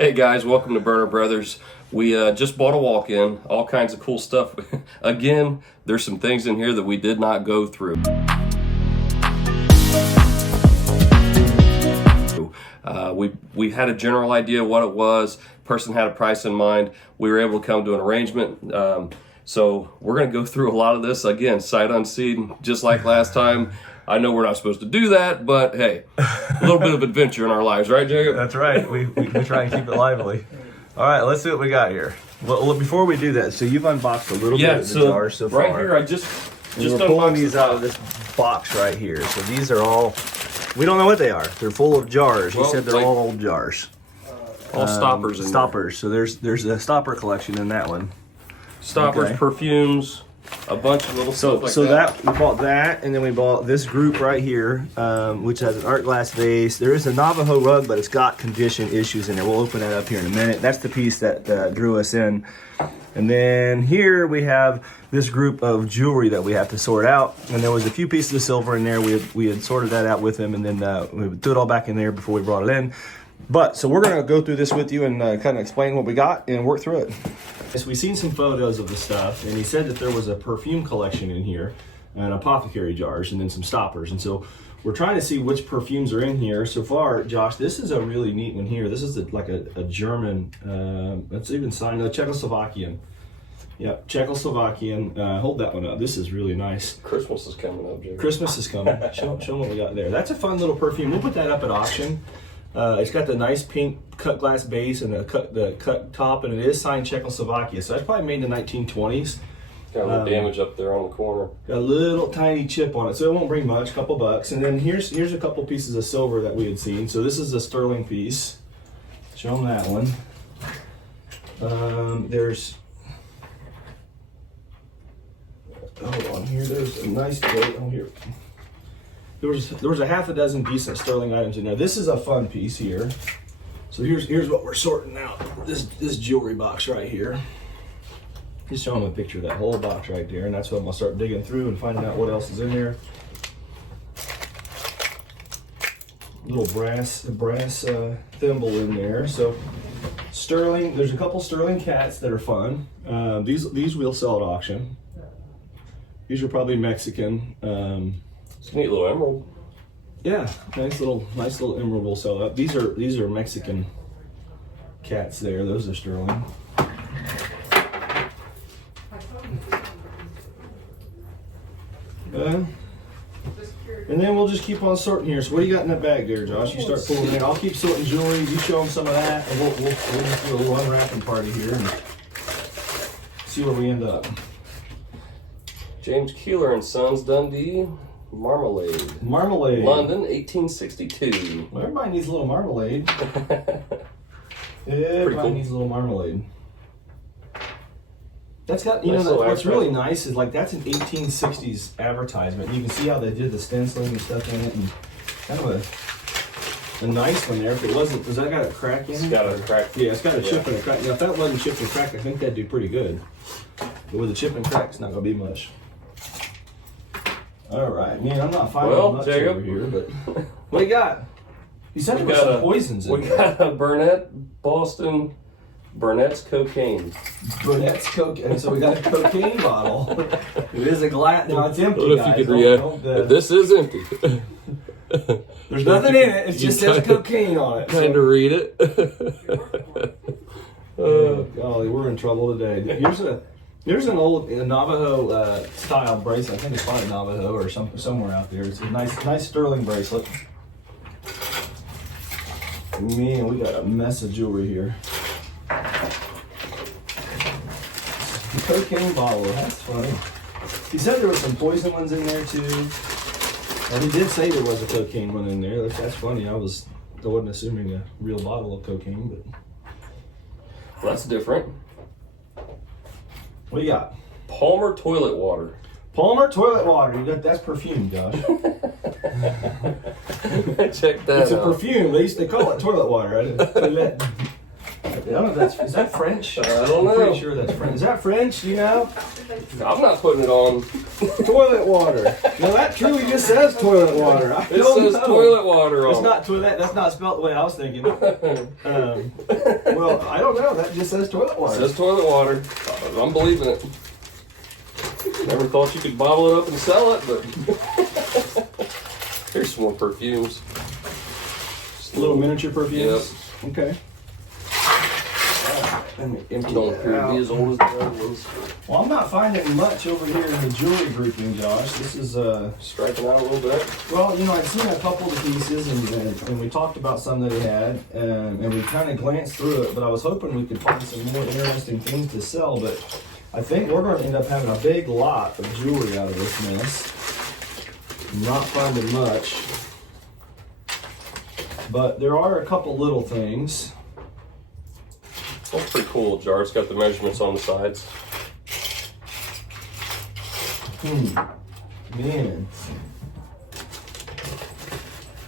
Hey guys, welcome to Burner Brothers. We just bought a walk-in, all kinds of cool stuff. Again, there's some things in here that we did not go through. We had a general idea what it was. Person had a price in mind. We were able to come to an arrangement. So we're going to go through a lot of this again, sight unseen, just like last time. I know we're not supposed to do that, but hey, a little bit of adventure in our lives, right, Jacob? That's right. We try and keep it lively. All right, let's see what we got here. Well, before we do that, so you've unboxed a little bit of the jars so far. Right here, I just we're pulling these out of this box right here. So these are all, we don't know what they are. They're full of jars. He said they're all old jars. All stoppers in stoppers. So there's a stopper collection in that one. Stoppers, perfumes, a bunch of little stuff like that. So we bought that, and then we bought this group right here, which has an art glass vase. There is a Navajo rug, but it's got condition issues in there. We'll open that up here in a minute. That's the piece that drew us in. And then here we have this group of jewelry that we have to sort out. And there was a few pieces of silver in there. We had sorted that out with him, and then we threw it all back in there before we brought it in. But so we're gonna go through this with you and kind of explain what we got and work through it. So we've seen some photos of the stuff, and he said that there was a perfume collection in here, and apothecary jars, and then some stoppers. And so we're trying to see which perfumes are in here. So far, Josh, this is a really neat one here. This is like a German, let's even sign, no, Czechoslovakian. Yeah, Czechoslovakian. Hold that one up. This is really nice. Christmas is coming up, Jacob. Christmas is coming. Show them what we got there. That's a fun little perfume. We'll put that up at auction. It's got the nice pink cut glass base and the cut top, and it is signed Czechoslovakia. So that's probably made in the 1920s. Got a little damage up there on the corner. Got a little tiny chip on it, so it won't bring much, couple bucks. And then here's a couple pieces of silver that we had seen. So this is a sterling piece. Show them that one. There's, hold on here. There's a nice date on here. There was a half a dozen decent sterling items in there. This is a fun piece here. So here's what we're sorting out. This jewelry box right here. Just showing them a picture of that whole box right there, and that's what I'm gonna start digging through and finding out what else is in there. Little brass thimble in there. So sterling. There's a couple sterling cats that are fun. These we'll sell at auction. These are probably Mexican. It's a neat little emerald. Yeah, nice little emerald we'll sell up. These are Mexican cats there. Those are sterling. And then we'll just keep on sorting here. So what do you got in that bag there, Josh? You start pulling in. I'll keep sorting jewelry. You show them some of that, and we'll just do a little unwrapping party here and see where we end up. James Keeler and Sons, Dundee. Marmalade. London, 1862. Well, everybody needs a little marmalade. Everybody needs a little marmalade. That's got, you know, what's really nice is like that's an 1860s advertisement. You can see how they did the stenciling and stuff in it, and kind of a nice one there. If it wasn't, does that got a crack in it? It's got a crack. Yeah, it's got a chip and a crack. Now, if that wasn't chip and crack, I think that'd do pretty good. But with a chip and crack, it's not gonna be much. All right, man, I'm not finding much over here, but what do you got? You said there were some poisons in there. We got a Burnett's cocaine. Burnett's cocaine. So we got a cocaine bottle. It is a glass. Now it's empty. What if you could react? This is empty. There's nothing in it. It just says cocaine on it. Trying to read it. Oh, golly, we're in trouble today. There's an old Navajo style bracelet. I think it's probably Navajo or somewhere out there. It's a nice sterling bracelet. Man, we got a mess of jewelry here. The cocaine bottle, that's funny. He said there were some poison ones in there too. And he did say there was a cocaine one in there. That's funny. I wasn't assuming a real bottle of cocaine, but well, that's different. What do you got? Palmer toilet water. Palmer toilet water. That's perfume, Josh. Check that It's out. a perfume. They call it toilet water. I don't know if that's, is that French? I don't know. I'm pretty sure that's French. Is that French, you know? I'm not putting it on. Toilet water. No, that truly just says toilet water. I It don't says know. toilet water on. It's not toilet. That's not spelled the way I was thinking. Well, I don't know. That just says toilet It water. says toilet water. I'm believing it. Never thought you could bottle it up and sell it, but here's some more perfumes. Just Little miniature perfumes. Yep. Okay. Let me empty Don't that appear to out. be as old as the other ones. Well, I'm not finding much over here in the jewelry grouping, Josh. This is Striking out a little bit. well, you know, I've seen a couple of the pieces, and we talked about some that he had, and we kind of glanced through it. But I was hoping we could find some more interesting things to sell. But I think we're going to end up having a big lot of jewelry out of this mess. Not finding much, but there are a couple little things. That's pretty cool jar. It's got the measurements on the sides. Man.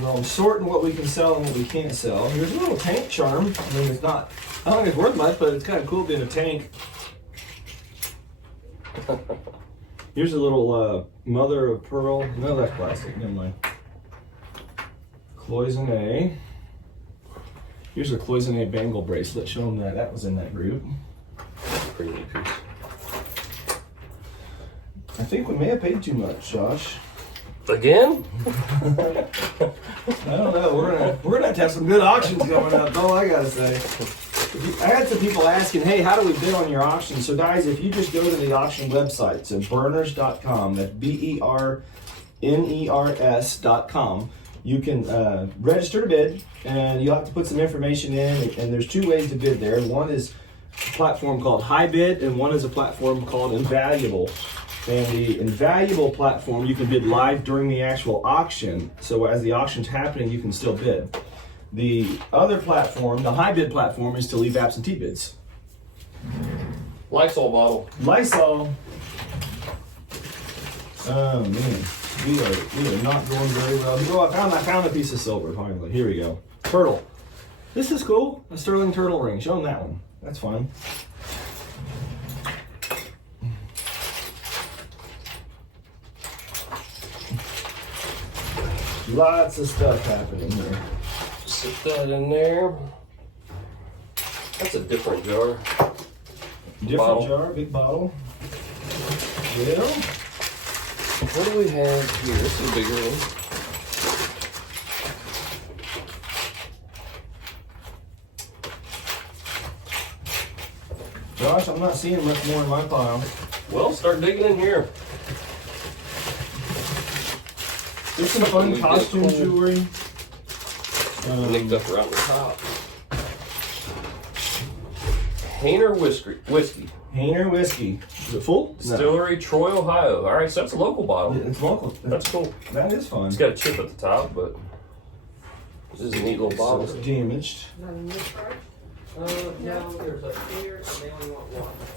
Well, I'm sorting what we can sell and what we can't sell. Here's a little tank charm. I mean, it's not, I don't think it's worth much, but it's kind of cool being a tank. Here's a little mother of pearl. No, that's plastic. Never mind. Cloisonne. Here's a Cloisonne bangle bracelet. Show them that. That was in that group. Pretty neat piece. I think we may have paid too much, Josh. Again? I don't know. We're gonna have to have some good auctions going up. That's all I gotta say. I had some people asking, "Hey, how do we bid on your auction?" So, guys, if you just go to the auction website, so burners.com, that's BERNERS.com, you can register to bid, and you'll have to put some information in. And there's two ways to bid there. One is a platform called High Bid, and one is a platform called Invaluable. And the Invaluable platform, you can bid live during the actual auction. So as the auction's happening, you can still bid. The other platform, the High Bid platform, is to leave absentee bids. Lysol bottle. Lysol. Oh man, we are not going very well. Oh, I found a piece of silver finally. Here we go. Turtle. This is cool. A sterling turtle ring. Show them that one. That's fun. Lots of stuff happening here. Sit that in there. That's a different jar. Different Bottle. jar, big bottle. Yeah. What do we have here? This is a bigger one. Josh, I'm not seeing much more in my pile. Well, start digging in here. There's some fun We costume did cool. jewelry. Nicked up around the top. Hainer whiskey. Hainer whiskey. Is it full? No. Distillery, Troy, Ohio. All right, so that's a local bottle. It's local. That's cool. That is fun. It's got a chip at the top, but this is a neat little So bottle. it's damaged. No, there's a clear, and they only want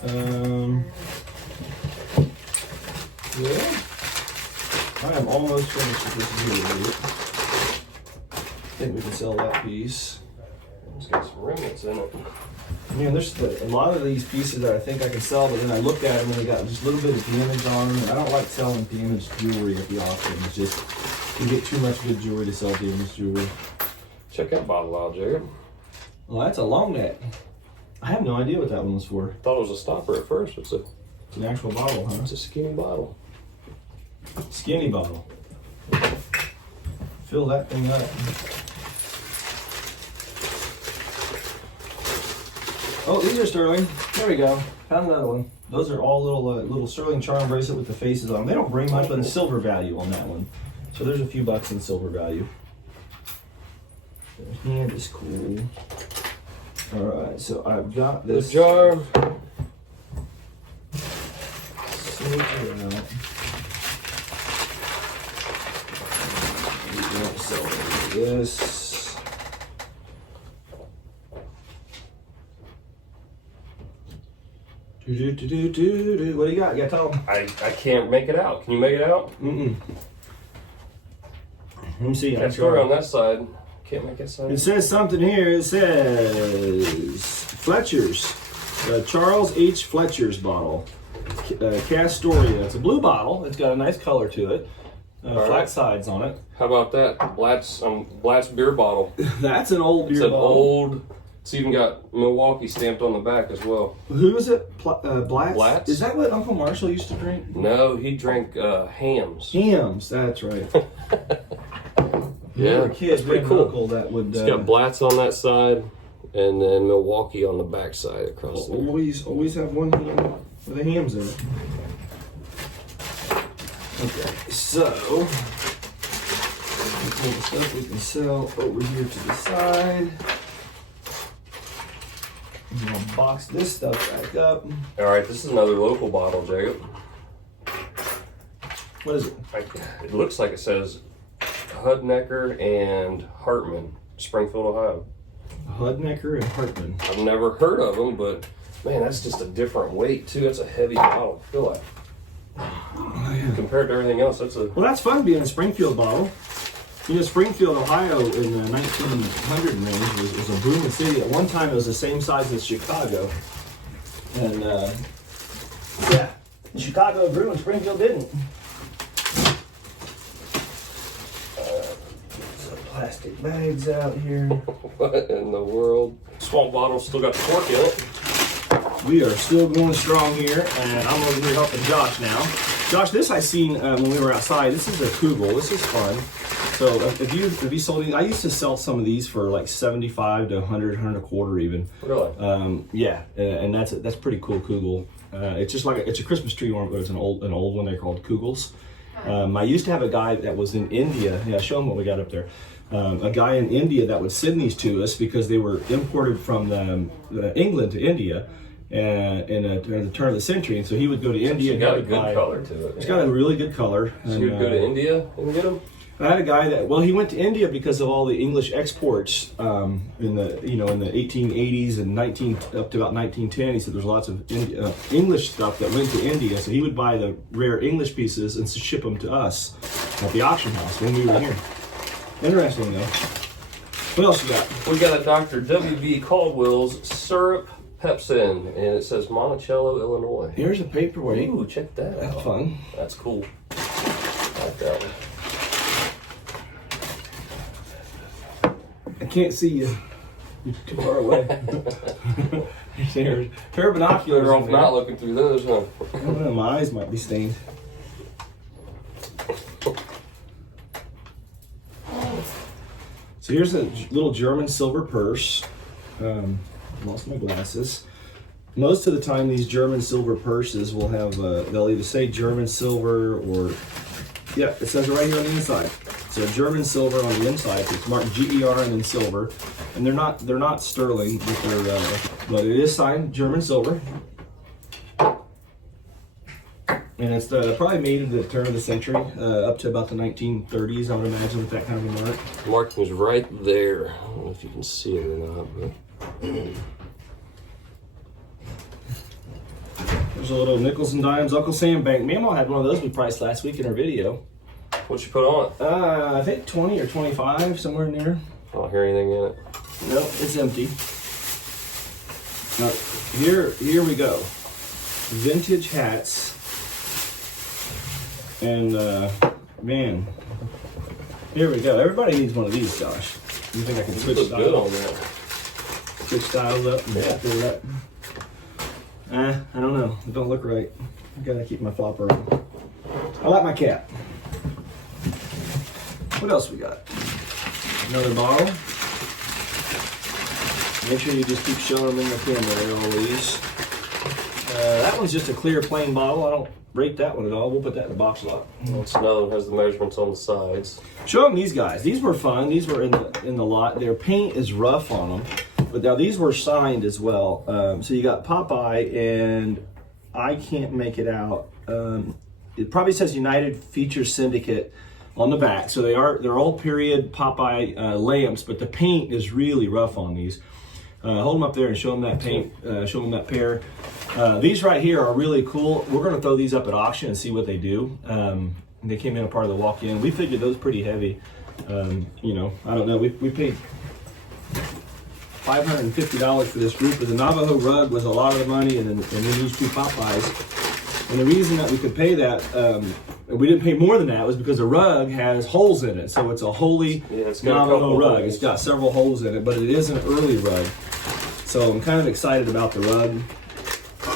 one. Yeah. I am almost finished with this jewelry. I think we can sell that piece. It's got some remnants in it. Man, there's a lot of these pieces that I think I can sell, but then I looked at them and they got just a little bit of damage on them. And I don't like selling damaged jewelry at the auction. It's just, you get too much good jewelry to sell damaged jewelry. Check that bottle out, Jared. Well, that's a long neck. I have no idea what that one was for. Thought it was a stopper at first. It's an actual bottle, huh? It's a skinny bottle. Skinny bottle. Fill that thing up. Oh, these are sterling. There we go. Found another one. Those are all little sterling charm bracelet with the faces on them. They don't bring much, but the silver value on that one. So there's a few bucks in silver value. The hand is cool. All right, so I've got The this jar. silver out. We don't sell any of this. What do you got? You gotta tell them. I can't make it out. Can you make it out? Mm-mm. Let me see. Let's go around that side. Can't make that side. It says something here. It says Fletcher's, Charles H. Fletcher's bottle. Castoria. It's a blue bottle. It's got a nice color to it. Flat sides on it. How about that? Blatt's beer bottle. That's an old beer It's an bottle. old. It's even got Milwaukee stamped on the back as well. Who is it? Blatt's? Blatt's? Is that what Uncle Marshall used to drink? No, he drank Hams. Hams. That's right. Yeah, Kids, that's pretty we had an cool. uncle that would. It's got Blatt's on that side, and then Milwaukee on the back side across there. always have one hand with the hams in it. Okay, so pull the stuff we can sell over here to the side. I'm gonna box this stuff back up. All right, this is another local bottle, Jacob. What is it? It looks like it says Hudnecker and Hartman, Springfield, Ohio. Hudnecker and Hartman. I've never heard of them, but man, that's just a different weight too. It's a heavy bottle. I feel like compared to everything else, that's a. Well, that's fun being a Springfield bottle. You know, Springfield, Ohio in the 1900 range was a booming city. At one time, it was the same size as Chicago. And, yeah, Chicago grew and Springfield didn't. Some plastic bags out here. What in the world? Small bottle still got the cork in it. We are still going strong here, and I'm over here helping Josh now. Josh, this I seen when we were outside. This is a Kugel. This is fun. So if you sold these, I used to sell some of these for like 75 to 100, 100 a quarter even. Really? Yeah, and that's pretty cool Kugel. It's just like it's a Christmas tree one, but it's an old one. They're called Kugels. I used to have a guy that was in India. Yeah, show him what we got up there. A guy in India that would send these to us because they were imported from England to India. In the turn of the century, and so he would go to India. It's got a good color to it. It's got a really good color. So you would go to India and get them? I had a guy that he went to India because of all the English exports in the 1880s and up to about 1910. He said there's lots of English stuff that went to India, so he would buy the rare English pieces and ship them to us at the auction house when we were here. Interesting though. What else you got? We got a Dr. W.B. Caldwell's syrup Pepsin, and it says Monticello, Illinois. Here's a paperweight. Ooh, check that out. That's fun. That's cool. I like that one. I can't see you. You're too far away. Pair of binoculars. Better off not looking through those, huh? I don't know, my eyes might be stained. So here's a little German silver purse. Lost my glasses. Most of the time, these German silver purses will have, they'll either say German silver or, yeah, it says it right here on the inside. So German silver on the inside. It's marked GER and then silver, and they're not sterling, but it is signed German silver. And it's probably made at the turn of the century, up to about the 1930s, I would imagine, with that kind of a mark. The marking's right there. I don't know if you can see it or not, but. There's a little nickels and dimes Uncle Sam Bank. Mama had one of those we priced last week in her video. What you put on it? I think 20 or 25, somewhere in there. I don't hear anything in it. Nope, it's empty. Now, here we go. Vintage hats. And, man, here we go. Everybody needs one of these, Josh. You think I can switch Look good on styles? that. Switch styles up and fill it up. I don't know. It don't look right. I gotta keep my flopper on. I like my cap. What else we got? Another bottle. Make sure you just keep showing them in the camera there, all these. That one's just a clear plain bottle. I don't rate that one at all. We'll put that in the box lot. It's another one, has the measurements on the sides. Show them these guys. These were fun. These were in the lot. Their paint is rough on them. But now these were signed as well. So you got Popeye, and I can't make it out. It probably says United Features Syndicate on the back. So they're old period Popeye lamps, but the paint is really rough on these. Hold them up there and show them that paint. Show them that pair. These right here are really cool. We're going to throw these up at auction and see what they do. They came in a part of the walk-in. We figured those pretty heavy. I don't know. We paid $550 for this group, but the Navajo rug was a lot of the money, and then these two Popeyes. And the reason that we could pay that, we didn't pay more than that, was because the rug has holes in it. So it's a holy it's got Navajo rug. holes. It's got several holes in it, but it is an early rug. So I'm kind of excited about the rug.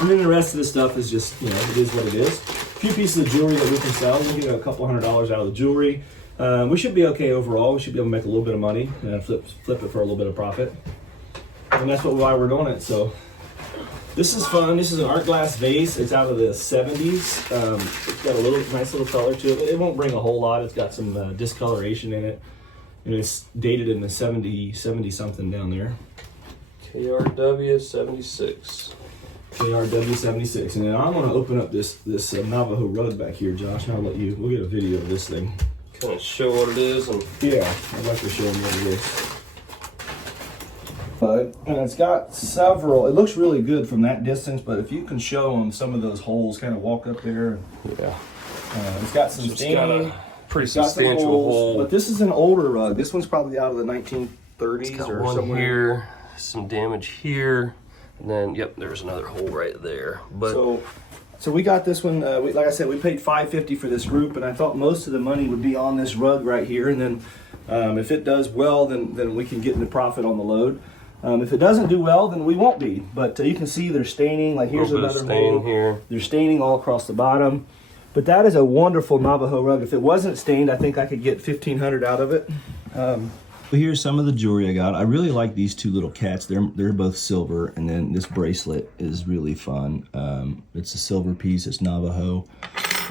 And then the rest of the stuff is just, you know, it is what it is. A few pieces of jewelry that we can sell. We'll get a couple $100 out of the jewelry. We should be okay overall. We should be able to make a little bit of money and flip it for a little bit of profit. And that's why we're doing it. So this is fun. This is an art glass vase. It's out of the 70s. It's got a nice little color to it. It won't bring a whole lot. It's got some discoloration in it. And it's dated in the 70 something down there. KRW 76. KRW 76. And then I'm going to open up this Navajo rug back here, Josh. I'll let you, we'll get a video of this thing. Kind of show what it is. And Yeah, I'd like to show them what it is. And it's got several, it looks really good from that distance, but if you can show them some of those holes, kind of walk up there. yeah, It's got some it's got staining. a pretty It's got some substantial holes, hole. but this is an older rug. This one's probably out of the 1930s It's got or one somewhere. here, some damage here, and then yep, there's another hole right there. But So we got this one. Like I said, we paid $550 for this group, and I thought most of the money would be on this rug right here. And then if it does well, then we can get into profit on the load. If it doesn't do well, then we won't be. But you can see there's staining. Like here's little bit another of stain hole. here. There's staining all across the bottom. But that is a wonderful Navajo rug. If it wasn't stained, I think I could get $1,500 out of it. Here's some of the jewelry I got. I really like these two little cats. They're both silver, and then this bracelet is really fun. It's a silver piece. It's Navajo.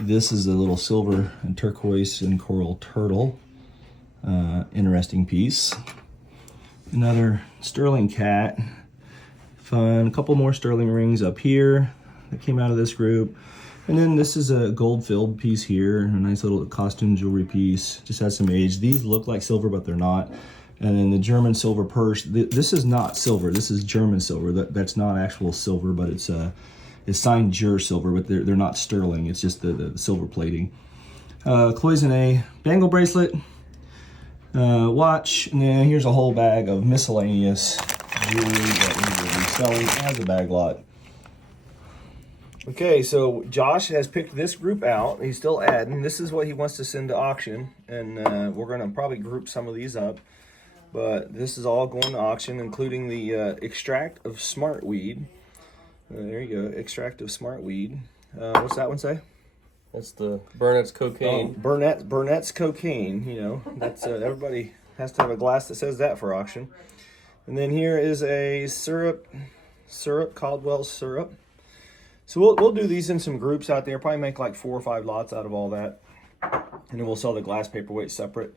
This is a little silver and turquoise and coral turtle. Interesting piece. Another sterling cat. Fun. A couple more sterling rings up here that came out of this group. And then this is a gold-filled piece here, a nice little costume jewelry piece. Just has some age. These look like silver, but they're not. And then the German silver purse. This is not silver. This is German silver. That's not actual silver, but it's signed Ger silver, but they're not sterling. It's just the silver plating. Cloisonne bangle bracelet, watch, and then here's a whole bag of miscellaneous jewelry that we will be selling as a bag lot. Okay, so Josh has picked this group out. He's still adding. This is what he wants to send to auction, and we're going to probably group some of these up. But this is all going to auction, including the extract of smart weed. There you go, extract of smart weed. What's that one say? That's the Burnett's cocaine. Burnett's cocaine. You know, that's everybody has to have a glass that says that for auction. And then here is a syrup, Caldwell's syrup. So we'll do these in some groups out there. Probably make like 4 or 5 lots out of all that, and then we'll sell the glass paperweight separate.